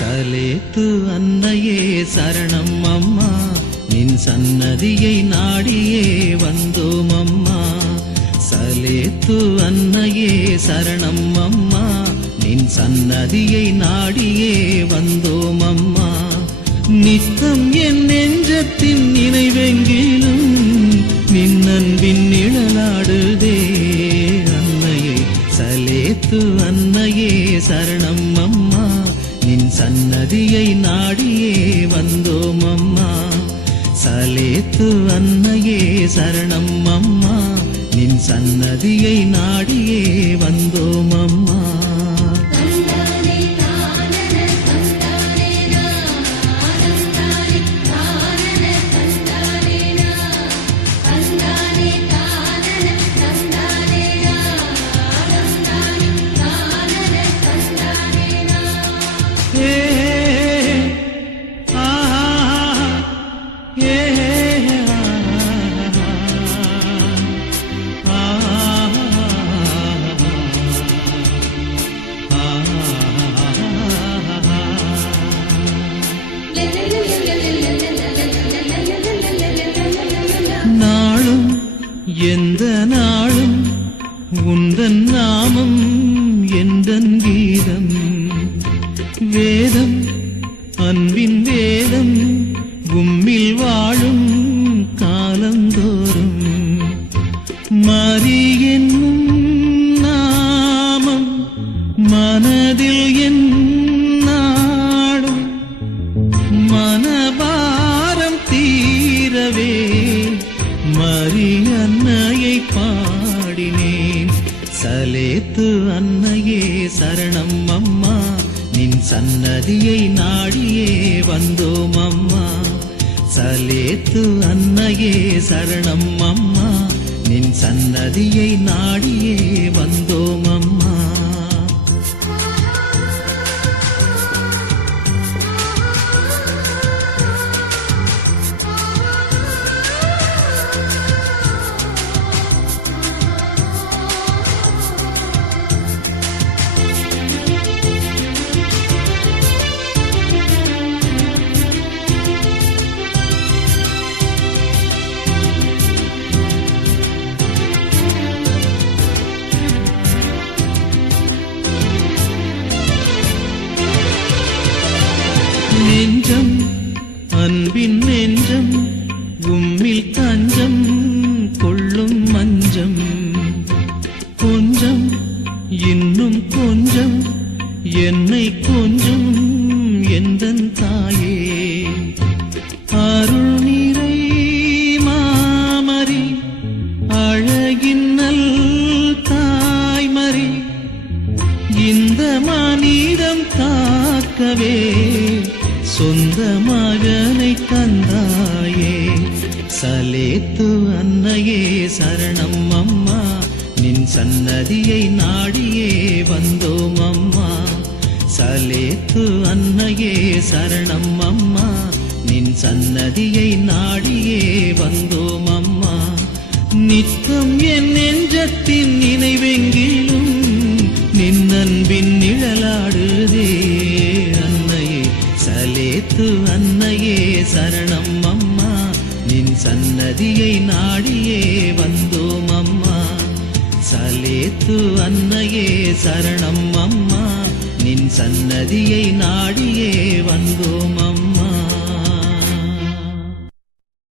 சலேத்து அன்னையே சரணம் அம்மா. நின் சன்னதியை நாடியே வந்தோம் அம்மா. சலேத்து அன்னையே சரணம் அம்மா. நின் சன்னதியை நாடியே வந்தோம் அம்மா. நித்தம் என் நெஞ்சத்தின் நினைவெங்கிலும் நின் அன்பின் நிழலாடுதே. அன்னையே சலேத்து அன்னையே சரணம் அம்மா. சன்னதியை நாடியே வந்தோம் அம்மா சலேத்து அன்னையே சரணம் அம்மா. நின் சன்னதியை நாடியே வந்தோம் அம்மா நாளும் எந்த நாளும் உந்தன் நாமம் எந்தன் கீதம். வேதம் அன்பின் வேதம். தீரவே மரியன்னையை பாடினேன். சலேத்து அன்னையே சரணம் அம்மா நின் சன்னதியை நாடியே வந்தோம் அம்மா. சலேத்து அன்னையே சரணம் அம்மா நின் சன்னதியை நாடியே வந்தோம் என்றும் உம்மில் தஞ்சம் கொள்ளும் மஞ்சம். கொஞ்சம் இன்னும் கொஞ்சம் என்னை கொஞ்சம் எந்தன் தாயே. அருள் நிறை மாமரி அழகின் நல் தாய்மறி இந்த மானிடம் காக்கவே சொந்த மகனை தந்தாயே. சலேத்து அன்னையே சரணம் அம்மா. நின் சன்னதியை நாடியே வந்தோம் அம்மா. சலேத்து அன்னையே சரணம் அம்மா. நின் சன்னதியை நாடியே வந்தோம் அம்மா. நித்தம் என் நெஞ்சத்தின் நினைவெங்கிலும் நின் அன்பின் ஏத்து அன்னையே சரணம் அம்மா. நின் சன்னதியை நாடியே வந்தோம் அம்மா. சலேத்து அன்னையே சரணம் அம்மா. நின் சன்னதியை நாடியே வந்தோம் அம்மா.